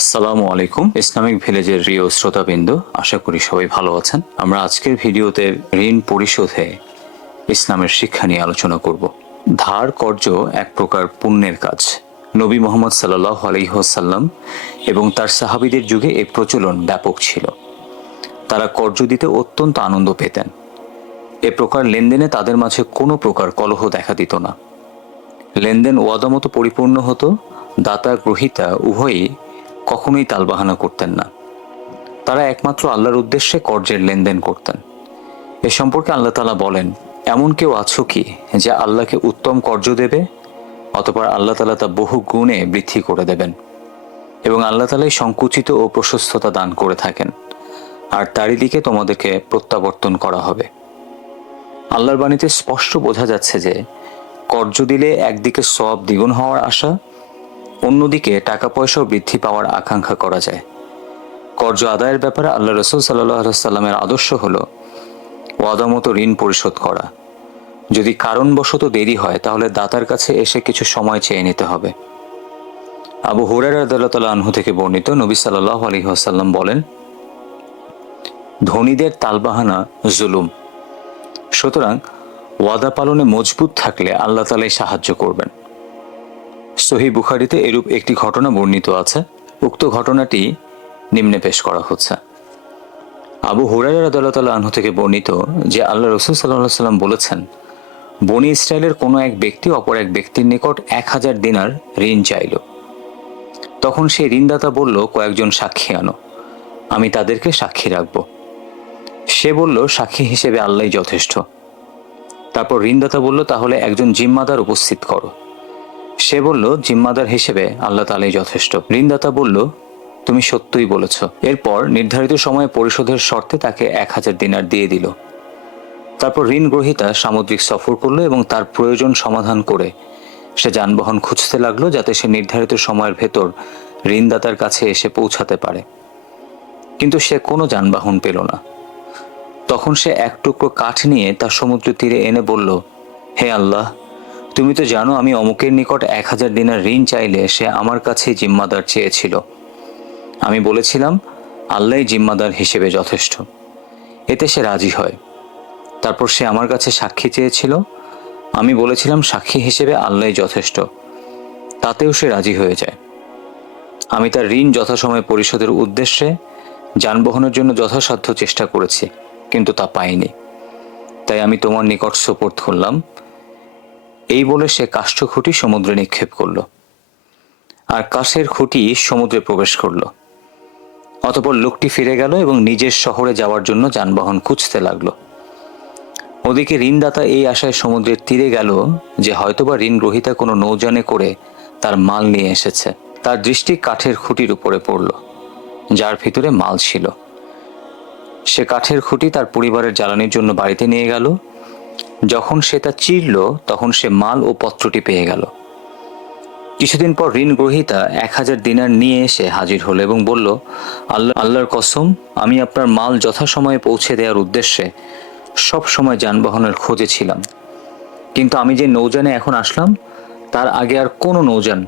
আসসালামু আলাইকুম। ইসলামিক ভিলেজের প্রিয় শ্রোতাবৃন্দ, আশা করি সবাই ভালো আছেন। আমরা আজকের ভিডিওতে ঋণ পরিশোধে ইসলামের শিক্ষা নিয়ে আলোচনা করব। ধার কর্য এক প্রকার পুণ্যের কাজ। নবী মোহাম্মদ সাল্লাল্লাহু আলাইহি ওয়াসাল্লাম এবং তার সাহাবীদের যুগে এর প্রচলন ব্যাপক ছিল। তারা কর্য দিতে অত্যন্ত আনন্দ পেতেন। এ প্রকার লেনদেনে তাদের মাঝে কোনো প্রকার কলহ দেখা দিত না। লেনদেন ওয়াদা মতো পরিপূর্ণ হতো। দাতা গ্রহীতা উভয়ই কখনোই তালবাহানা করতেন না। তারা একমাত্র আল্লাহর উদ্দেশ্যে কর্জের লেনদেন করতেন। এ সম্পর্কে আল্লাহ তাআলা বলেন, এমন কেউ আছো কি যে আল্লাহকে উত্তম কর্জ দেবে, অতঃপর আল্লাহ তাআলা তা বহু গুণে বৃদ্ধি করে দেবেন, এবং আল্লাহ তাআলাই সংকুচিত ও প্রশস্ততা দান করে থাকেন, আর তারই দিকে তোমাদেরকে প্রত্যাবর্তন করা হবে। আল্লাহর বাণীতে স্পষ্ট বোঝা যাচ্ছে যে কর্জ দিলে একদিকে সওয়াব দ্বিগুণ হওয়ার আশা, অন্যদিকে টাকা পয়সাও বৃদ্ধি পাওয়ার আকাঙ্ক্ষা করা যায়। কর্জ আদায়ের ব্যাপারে আল্লাহ রাসূল সাল্লাল্লাহু আলাইহি ওয়াসাল্লামের আদর্শ হলো ওয়াদা মতো ঋণ পরিশোধ করা। যদি কারণবশত দেরি হয় তাহলে দাতার কাছে এসে কিছু সময় চেয়ে নিতে হবে। আবু হুরায়রা রাদিয়াল্লাহু তাআলা আনহু থেকে বর্ণিত, নবী সাল্লাল্লাহু আলাইহি ওয়াসাল্লাম বলেন, ধনীদের তালবাহানা জুলুম। সুতরাং ওয়াদা পালনে মজবুত থাকলে আল্লাহ তাআলাই সাহায্য করবেন। সহিহ বুখারীতে এরূপ একটি ঘটনা বর্ণিত আছে। উক্ত ঘটনাটি নিম্নে পেশ করা হচ্ছে। আবু হুরায়রা রাদিয়াল্লাহু তাআলা আনহু থেকে বর্ণিত যে আল্লাহ রাসূল সাল্লাল্লাহু আলাইহি ওয়াসাল্লাম বলেছেন, বনী ইসরায়েলের কোনো এক ব্যক্তি অপর এক ব্যক্তির নিকট 1000 দিনার ঋণ চাইল। তখন সেই ঋণদাতা বলল, কয়েকজন সাক্ষী আনো, আমি তাদেরকে সাক্ষী রাখব। সে বলল, সাক্ষী হিসেবে আল্লাহই যথেষ্ট। তারপর ঋণদাতা বলল, তাহলে একজন জিম্মাদার উপস্থিত করো। সে বলল, জিম্মাদার হিসেবে আল্লাহ তাআলাই যথেষ্ট। ঋণদাতা বলল, তুমি সত্যই বলেছ। এরপর নির্ধারিত সময়ে পরিশোধের শর্তে তাকে 1000 দিনার দিয়ে দিল। তারপর ঋণ গ্রহীতা সামুদ্রিক সফর করলো এবং তার প্রয়োজন সমাধান করে সে যানবাহন খুঁজতে লাগলো, যাতে সে নির্ধারিত সময়ের ভেতর ঋণদাতার কাছে এসে পৌঁছাতে পারে। কিন্তু সে কোনো যানবাহন পেল না। তখন সে এক টুকরো কাঠ নিয়ে তা সমুদ্র তীরে এনে বলল, হে আল্লাহ, তুমি তো জানো আমি অমুকের নিকট 1000 দিনার ঋণ চাইলে সে আমার কাছেই জিম্মাদার চেয়েছিল। আমি বলেছিলাম আল্লাহই জিম্মাদার হিসেবে যথেষ্ট। এতে সে রাজি হয়। তারপর সে আমার কাছে সাক্ষী চেয়েছিল। আমি বলেছিলাম সাক্ষী হিসেবে আল্লাহই যথেষ্ট। তাতেও সে রাজি হয়ে যায়। আমি তার ঋণ যথাসময়ে পরিশোধের উদ্দেশ্যে যানবাহনের জন্য যথাসাধ্য চেষ্টা করেছি, কিন্তু তা পাইনি। তাই আমি তোমার নিকট সোপর্দ করলাম। এই বলে সে কাষ্ঠখুঁটি সমুদ্রে নিক্ষেপ করল, আর কাঠের খুঁটি সমুদ্রে প্রবেশ করল। অতঃপর লোকটি ফিরে গেল এবং নিজের শহরে যাওয়ার জন্য যানবাহন খুঁজতে লাগলো। ওদিকে ঋণদাতা এই আশায় সমুদ্রের তীরে গেল যে হয়তোবা ঋণ গ্রহীতা কোনো নৌযানে করে তার মাল নিয়ে এসেছে। তার দৃষ্টি কাঠের খুঁটির উপরে পড়ল, যার ভিতরে মাল ছিল। সে কাঠের খুঁটি তার পরিবারের জ্বালানির জন্য বাড়িতে নিয়ে গেল। যখন সে তা চিরল তখন সে মাল ও পত্রটি পেয়ে গেল। কিছুদিন পর ঋণ গ্রহীতা 1000 দিনার নিয়ে এসে হাজির হলো এবং বলল, আল্লাহর কসম, আমি আপনার মাল যথাসময়ে পৌঁছে দেওয়ার উদ্দেশ্যে সব সময় যানবাহনের খোঁজে ছিলাম, কিন্তু আমি যে নৌযানে এখন আসলাম তার আগে আর কোনো নৌযান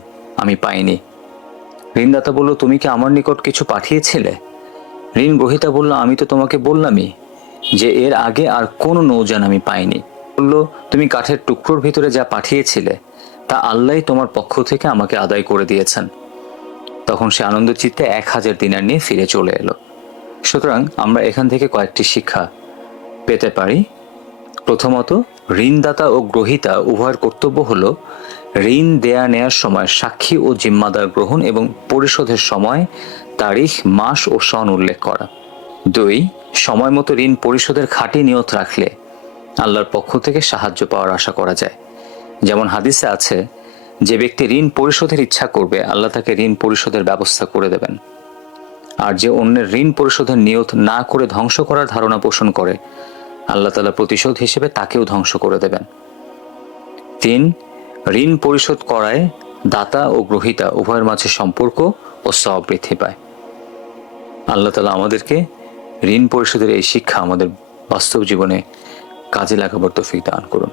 আমি পাইনি। ঋণদাতা বলল, তুমি কি আমার নিকট কিছু পাঠিয়েছিলে? ঋণ গ্রহীতা বলল, আমি তো তোমাকে বললামই যে এর আগে আর কোনো নৌযান আমি পাইনি। বলল, তুমি কাঠের টুকরোর ভিতরে যা পাঠিয়েছিলে তা আল্লাহই তোমার পক্ষ থেকে আমাকে আদায় করে দিয়েছেন। তখন সে আনন্দচিত্তে 1000 দিনার নিয়ে ফিরে চলে এলো। সুতরাং আমরা এখান থেকে কয়েকটি শিক্ষা পেতে পারি। প্রথমত, ঋণদাতা ও গ্রহীতা উভয়ের কর্তব্য হল ঋণ দেয়া নেয়ার সময় সাক্ষী ও জিম্মাদার গ্রহণ এবং পরিশোধের সময়, তারিখ, মাস ও সন উল্লেখ করা। 2, সময় মতো ঋণ পরিশোধের খাঁটি নিয়ত রাখলে আল্লাহর পক্ষ থেকে সাহায্য পাওয়ার আশা করা যায়। যেমন হাদিসে আছে, যে ব্যক্তি ঋণ পরিশোধের ইচ্ছা করবে আল্লাহ তাকে ঋণ পরিশোধের ব্যবস্থা করে দেবেন। আর যে অন্যের ঋণ পরিশোধের নিয়ত না করে ধ্বংস করার ধারণা পোষণ করে আল্লাহ তাআলা প্রতিশোধ হিসেবে তাকেও ধ্বংস করে দেবেন। 3, ঋণ পরিশোধ করায় দাতা ও গ্রহীতা উভয়ের মাঝে সম্পর্ক ও সওয়াব বৃদ্ধি পায়। আল্লাহ তাআলা আমাদেরকে ঋণ পরিশোধের এই শিক্ষা আমাদের বাস্তব জীবনে কাজে লাগাবার তৌফিক দান করুন।